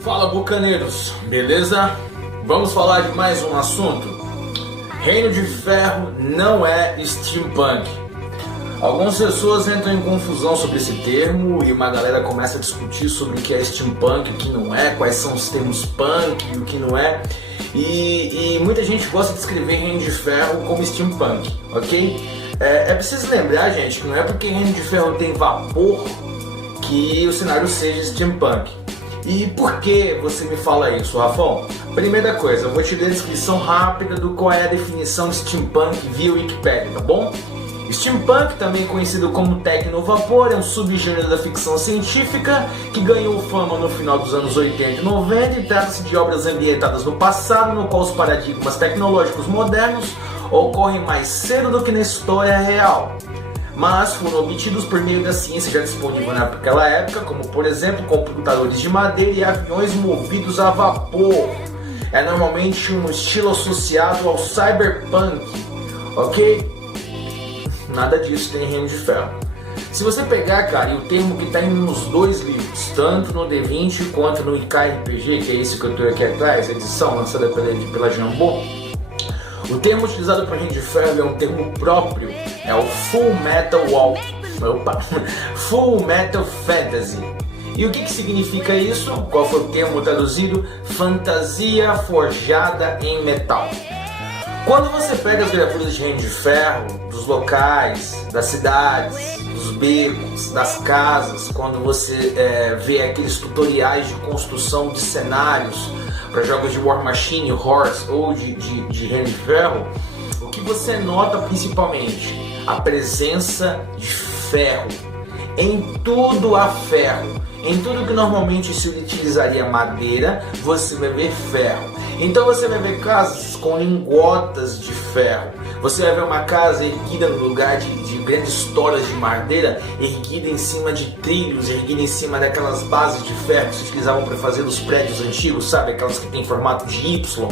Fala, bucaneiros, beleza? Vamos falar de mais um assunto. Reino de Ferro não é steampunk. Algumas pessoas entram em confusão sobre esse termo e uma galera começa a discutir sobre o que é steampunk, o que não é, quais são os termos punk e o que não é. E muita gente gosta de escrever Reino de Ferro como steampunk, ok? É preciso lembrar, gente, que não é porque Reino de Ferro tem vapor que o cenário seja steampunk. E por que você me fala isso, Rafão? Primeira coisa, eu vou te dar a descrição rápida do qual é a definição de steampunk via Wikipedia, tá bom? Steampunk, também conhecido como tecnovapor, é um subgênero da ficção científica que ganhou fama no final dos anos 80 e 90 e trata-se de obras ambientadas no passado, no qual os paradigmas tecnológicos modernos ocorrem mais cedo do que na história real, mas foram obtidos por meio da ciência já disponível naquela época, como por exemplo computadores de madeira e aviões movidos a vapor. É normalmente um estilo associado ao cyberpunk, ok? Nada disso tem em Reino de Ferro. Se você pegar, cara, e o termo que está nos dois livros, tanto no D20 quanto no IKRPG, que é esse que eu estou aqui atrás, edição lançada pela Jambô, o termo utilizado para Reino de Ferro é um termo próprio, é o Full Metal Full Metal Fantasy. E o que significa isso? Qual foi o termo traduzido? Fantasia forjada em metal. Quando você pega as gravuras de Reino de Ferro, dos locais, das cidades, dos becos, das casas, quando você vê aqueles tutoriais de construção de cenários para jogos de War Machine, Horse ou de Reino de Ferro, o que você nota principalmente? A presença de ferro. Em tudo há ferro. Em tudo que normalmente se utilizaria madeira, você vai ver ferro. Então você vai ver casas com lingotas de ferro. Você vai ver uma casa erguida no lugar de grandes toras de madeira, erguida em cima de trilhos, erguida em cima daquelas bases de ferro que se utilizavam para fazer os prédios antigos, sabe? Aquelas que tem formato de Y,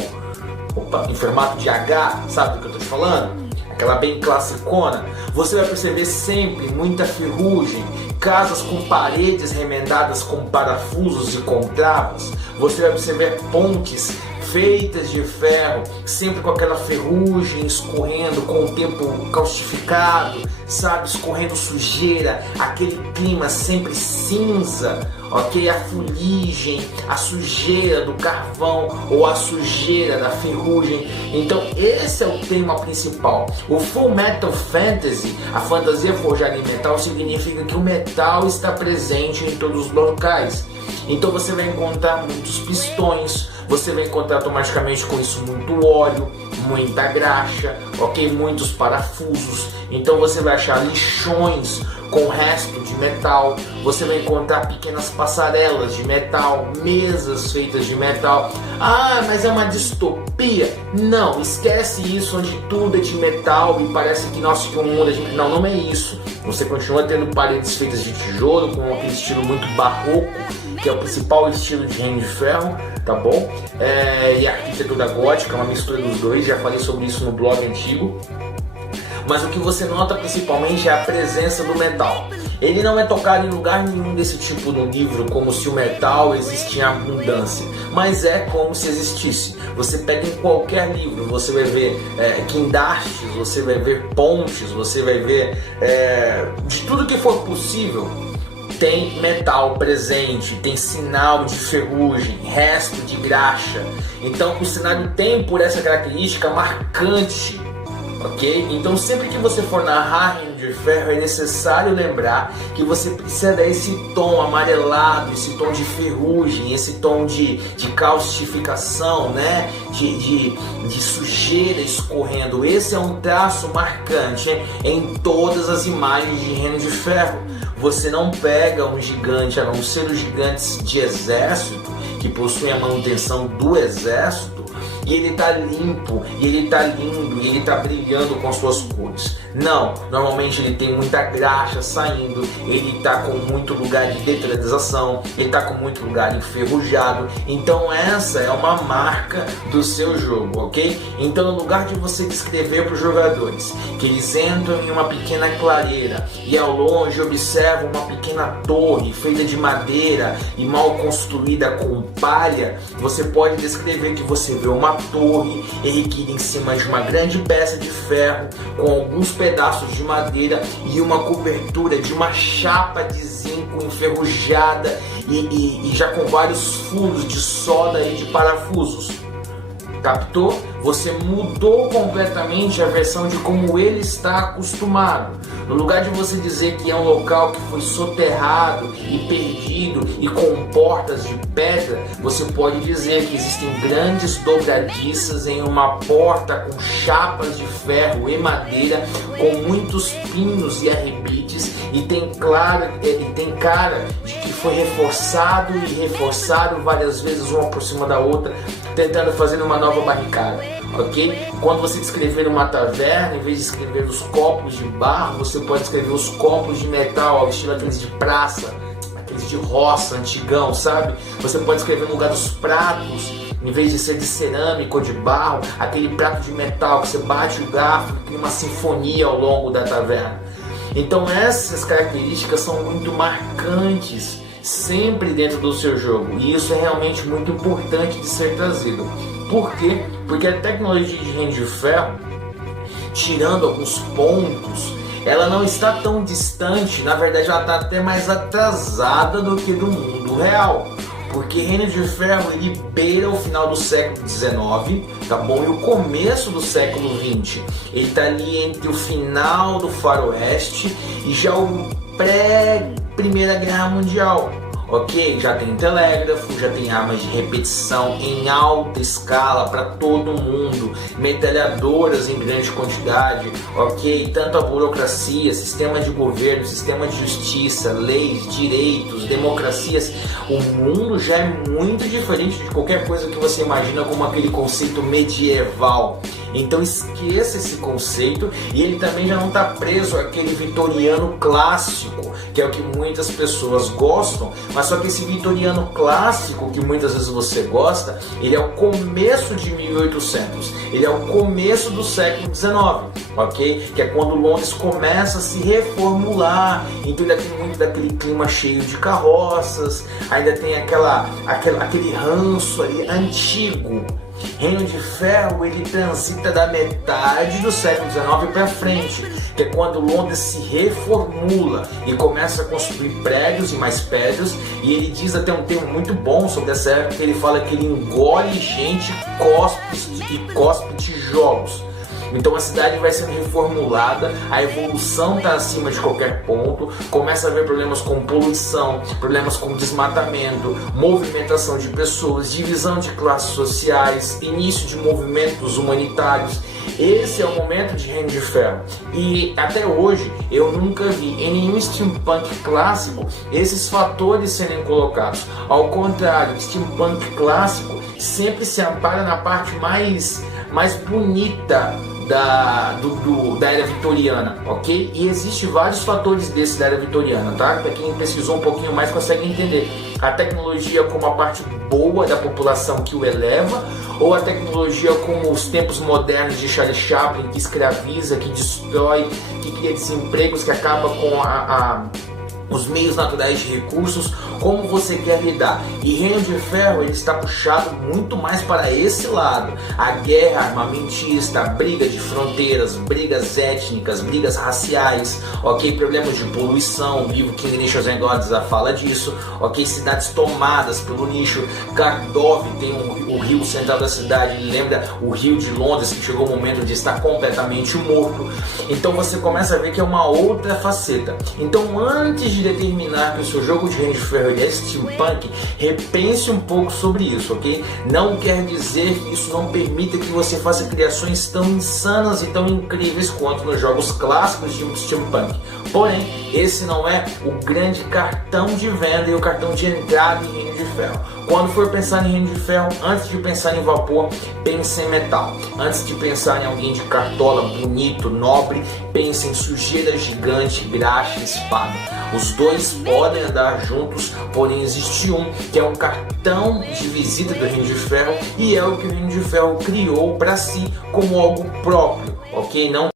em formato de H, sabe do que eu estou te falando? Aquela bem classicona. Você vai perceber sempre muita ferrugem, casas com paredes remendadas com parafusos e com travas. Você vai perceber pontes feitas de ferro, sempre com aquela ferrugem escorrendo, com o tempo caustificado, sabe, escorrendo sujeira, aquele clima sempre cinza, ok? A fuligem, a sujeira do carvão ou a sujeira da ferrugem. Então esse é o tema principal. O Full Metal Fantasy, a fantasia forjada em metal, significa que o metal está presente em todos os locais. Então você vai encontrar muitos pistões, você vai encontrar automaticamente com isso muito óleo, muita graxa, ok? Muitos parafusos. Então você vai achar lixões com resto de metal, você vai encontrar pequenas passarelas de metal, mesas feitas de metal. Ah, mas é uma distopia? Não, esquece isso, onde tudo é de metal e parece que nosso mundo é de metal. Não, não é isso. Você continua tendo paredes feitas de tijolo, com aquele estilo muito barroco, que é o principal estilo de Reino de Ferro, tá bom? E a arquitetura gótica, uma mistura dos dois, já falei sobre isso no blog antigo. Mas o que você nota principalmente é a presença do metal. Ele não é tocado em lugar nenhum desse tipo no livro, como se o metal existisse em abundância, mas é como se existisse. Você pega em qualquer livro, você vai ver guindastes, você vai ver pontes, você vai ver de tudo que for possível. Tem metal presente, tem sinal de ferrugem, resto de graxa. Então o cenário tem por essa característica marcante, ok? Então sempre que você for narrar Reino de Ferro é necessário lembrar que você precisa dar esse tom amarelado, esse tom de ferrugem, esse tom de caustificação, né? De sujeira escorrendo. Esse é um traço marcante em todas as imagens de Reino de Ferro. Você não pega um gigante, a não ser os gigantes de exército, que possuem a manutenção do exército, e ele tá limpo, e ele tá lindo, e ele tá brilhando com suas cores. Não, normalmente ele tem muita graxa saindo, ele tá com muito lugar de deterioração, ele tá com muito lugar enferrujado. Então essa é uma marca do seu jogo, ok? Então, no lugar de você descrever para os jogadores que eles entram em uma pequena clareira e ao longe observam uma pequena torre feita de madeira e mal construída com palha, você pode descrever que você vê uma torre erguida em cima de uma grande peça de ferro com alguns pedaços de madeira e uma cobertura de uma chapa de zinco enferrujada e já com vários furos de solda e de parafusos. Captou? Você mudou completamente a versão de como ele está acostumado. No lugar de você dizer que é um local que foi soterrado e perdido e com portas de pedra, você pode dizer que existem grandes dobradiças em uma porta com chapas de ferro e madeira, com muitos pinos e arrebites, e tem cara de que foi reforçado e reforçado várias vezes uma por cima da outra, tentando fazer uma nova barricada, ok? Quando você descrever uma taverna, em vez de escrever os copos de barro, você pode escrever os copos de metal, ao estilo aqueles de praça, aqueles de roça, antigão, sabe? Você pode escrever no lugar dos pratos, em vez de ser de cerâmica ou de barro, aquele prato de metal que você bate o garfo e cria uma sinfonia ao longo da taverna. Então essas características são muito marcantes sempre dentro do seu jogo, e isso é realmente muito importante de ser trazido. Por quê? Porque a tecnologia de Reino de Ferro, tirando alguns pontos, ela não está tão distante, na verdade ela está até mais atrasada do que do mundo real. Porque Reino de Ferro ele beira o final do século XIX, tá bom? E o começo do século XX. Ele está ali entre o final do faroeste e já o pré-Primeira Guerra Mundial. Ok? Já tem telégrafo, já tem armas de repetição em alta escala para todo mundo, metralhadoras em grande quantidade, ok? Tanto a burocracia, sistema de governo, sistema de justiça, leis, direitos, democracias, o mundo já é muito diferente de qualquer coisa que você imagina como aquele conceito medieval. Então esqueça esse conceito, e ele também já não está preso àquele vitoriano clássico, que é o que muitas pessoas gostam, mas só que esse vitoriano clássico que muitas vezes você gosta, ele é o começo de 1800, ele é o começo do século XIX, ok? Que é quando Londres começa a se reformular, então ainda tem muito daquele clima cheio de carroças, ainda tem aquele ranço ali antigo. Reino de Ferro ele transita da metade do século XIX para frente, que é quando Londres se reformula e começa a construir prédios e mais prédios, e ele diz até um termo muito bom sobre essa época, que ele fala que ele engole gente, cospe tijolos. Então a cidade vai sendo reformulada, a evolução está acima de qualquer ponto, começa a haver problemas com poluição, problemas com desmatamento, movimentação de pessoas, divisão de classes sociais, início de movimentos humanitários. Esse é o momento de Reino de Ferro, e até hoje eu nunca vi em nenhum steampunk clássico esses fatores serem colocados. Ao contrário, o steampunk clássico sempre se ampara na parte mais bonita da era vitoriana, ok? E existem vários fatores desses da era vitoriana, tá? Para quem pesquisou um pouquinho mais consegue entender a tecnologia como a parte boa da população que o eleva, ou a tecnologia como os tempos modernos de Charlie Chaplin, que escraviza, que destrói, que cria desempregos, que acaba com os meios naturais de recursos, como você quer lidar. E Reino de Ferro ele está puxado muito mais para esse lado, a guerra armamentista, a briga de fronteiras, brigas étnicas, brigas raciais, ok, problemas de poluição, o livro King Nichols and Gods fala disso, ok, cidades tomadas pelo nicho. Kardov tem o rio central da cidade, lembra o rio de Londres, que chegou o momento de estar completamente morto. Então você começa a ver que é uma outra faceta. Então antes de determinar que o seu jogo de Reino de Ferro é steampunk, repense um pouco sobre isso, ok? Não quer dizer que isso não permita que você faça criações tão insanas e tão incríveis quanto nos jogos clássicos de steampunk. Porém, esse não é o grande cartão de venda e o cartão de entrada em Reino de Ferro. Quando for pensar em Reino de Ferro, antes de pensar em vapor, pense em metal. Antes de pensar em alguém de cartola, bonito, nobre, pense em sujeira gigante, graxa e espada. Os dois podem andar juntos, porém existe um que é um cartão de visita do Reino de Ferro e é o que o Reino de Ferro criou para si como algo próprio, ok? Não